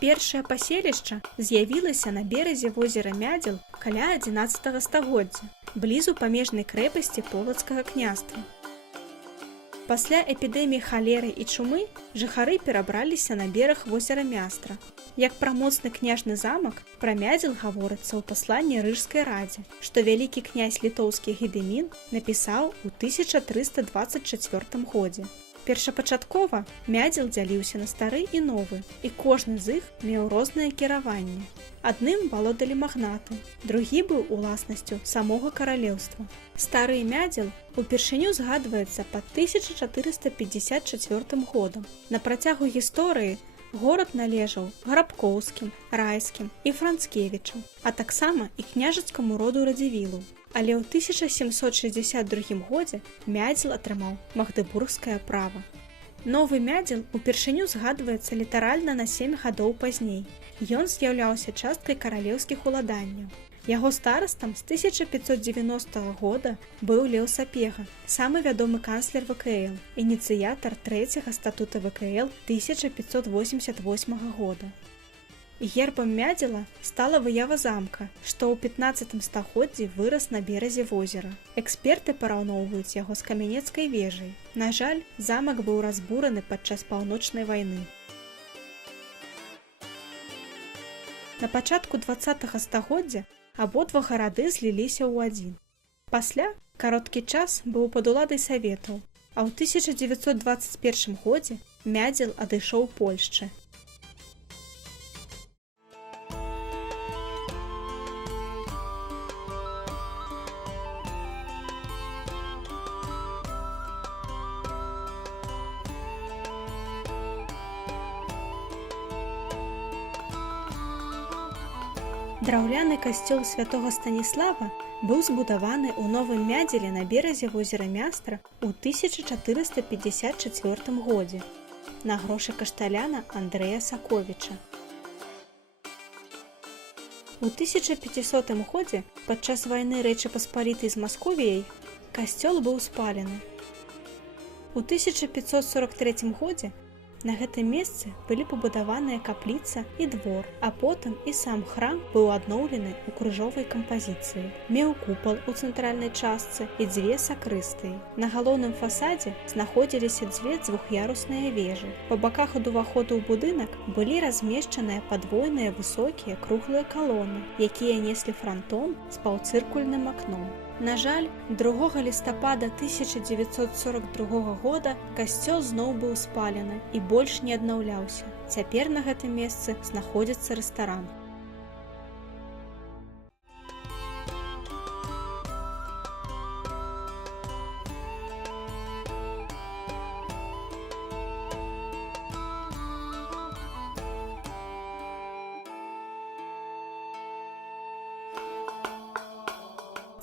Першае паселішча з'явілася на беразе возера Мядзел каля 11 стагоддзя, блізу памежнай крэпасці Полацкага княства. Пасля эпідэміі халеры і чумы жыхары перабраліся на бераг возера Мястра. Як пра моцны княжны замак, пра Мядзел гаворыцца ў пасланні Рыжскай радзе, што вялікі князь літоўскі Гедымін напісаў у 1324 годзе. Першапачаткова Мядзел дзяліўся на стары і новы, і кожны з іх меў рознае кіраванне. Адным валодалі магнаты, другі быў уласнасцю самога каралеўства. Стары Мядзел упершыню згадваецца пад 1454 годам. На працягу гісторыі горад належаў Грабкоўскім, Райскім і Францкевічам, а таксама і княжацкаму роду Радзівілаў. Але ў 1762 годзе Мядзел атрымаў магдэбургскае права. Новы Мядзел упершыню згадваецца літаральна на 7 гадоў пазней. Ён з'яўляўся часткай каралеўскіх уладанняў. Яго старастам з 1590 года быў Леў Сапега, самы вядомы канцлер ВКЛ, ініцыятар трэцяга статута ВКЛ 1588 года. Гербам Мядзела стала выява замка, што ў 15 стагоддзі вырас на беразе возера. Эксперты параўноўваюць яго з камянецкай вежай. На жаль, замак быў разбураны падчас паўночнай вайны. На пачатку 20 стагоддзя абодва гарады зліліся ў адзін. Пасля кароткі час быў пад уладай саветаў, а ў 1921 годзе Мядзел адышоў Польшчы. Драўляны касцёл святога Станіслава быў збудаваны ў Новым Мядзеле на беразе возера Мястра ў 1454 годзе на грошы кашталяна Андрэя Саковіча. У 1500 годзе падчас вайны Рэчы Паспалітай з Масковіяй касцёл быў спалены. У 1543 годзе на гэтым месцы былі пабудаваныя капліца і двор, а потым і сам храм быў адноўлены ў крыжовай кампазіцыі. Меў купал у цэнтральнай частцы і дзве сакрыстыі. На галоўным фасадзе знаходзіліся дзве дзвюх'ярусныя вежы. Па баках ад уваходу ў будынак былі размешчаныя падвойныя высокія круглыя калоны, якія неслі франтон з паўцыркульным акном. На жаль, 2 лістапада 1942 года касцёл зноў быў спалены і больш не аднаўляўся. Цяпер на гэтым месцы знаходзіцца рэстаран.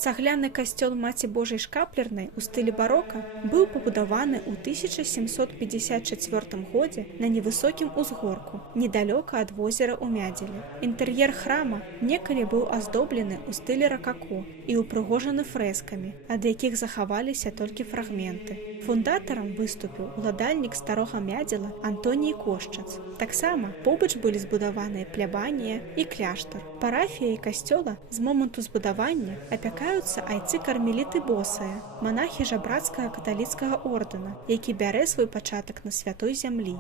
Цагляны касцёл Маці Божай Шкаплернай у стылі барока быў пабудаваны ў 1754 годзе на невысокім узгорку, недалёка ад возера ў Мядзеле. Інтэр'ер храма некалі быў аздоблены ў стылі ракако і ўпрыгожаны фрэскамі, ад якіх захаваліся толькі фрагменты. Фундатарам выступіў уладальнік старога Мядзела Антоній Кошчац. Таксама побач былі збудаваныя плябанія і кляштар. Парафіяй касцёла з моманту збудавання апякаюцца айцы кармеліты босая, манахі жабрацкага каталіцкага ордэна, які бярэ свой пачатак на святой зямлі.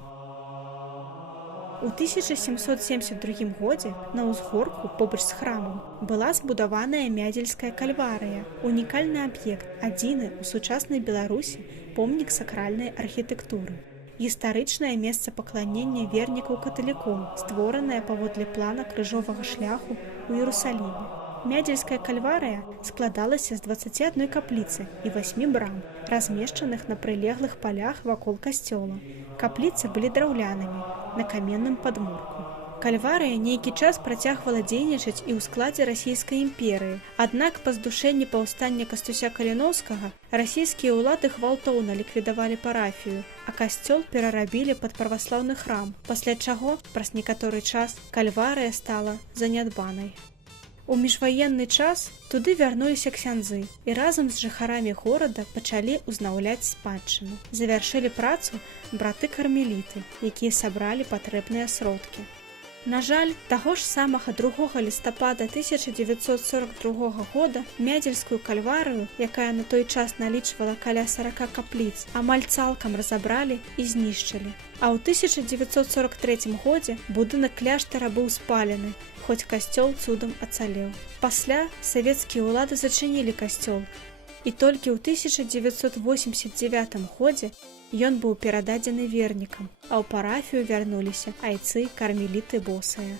У 1772 годзе на ўзгорку побач з храмам была збудаваная Мядзельская кальварыя, унікальны аб'ект, адзіны ў сучаснай Беларусі помнік сакральнай архітэктуры. Гістарычнае месца пакланення вернікаў-каталікоў, створанае паводле плана крыжовага шляху ў Іерусаліме. Мядзельская кальварыя складалася з 21 капліцы і 8 брам, размешчаных на прылеглых палях вакол касцёла. Капліцы былі драўлянымі, на каменным падмурку. Кальварыя нейкі час працягвала дзейнічаць і ў складзе расійскай імперыі, аднак па здушэнні паўстання Кастуся Каліноўскага расійскія ўлады гвалтоўна ліквідавалі парафію, а касцёл перарабілі пад праваслаўны храм, пасля чаго, праз некаторы час, кальварыя стала занядбанай. У міжваенны час туды вярнуліся ксяндзы і разам з жыхарамі горада пачалі ўзнаўляць спадчыну. Завяршылі працу браты-кармеліты, якія сабралі патрэбныя сродкі. На жаль, таго ж самага 2 лістапада 1942 года Мядзельскую кальварыю, якая на той час налічвала каля 40 капліц, амаль цалкам разабралі і знішчылі. А ў 1943 годзе будынак кляштара быў спалены, хоць касцёл цудам ацалеў. Пасля савецкія ўлады зачынілі касцёл, і толькі ў 1989 годзе ён быў перададзены вернікам, а ў парафію вярнуліся айцы кармеліты босыя.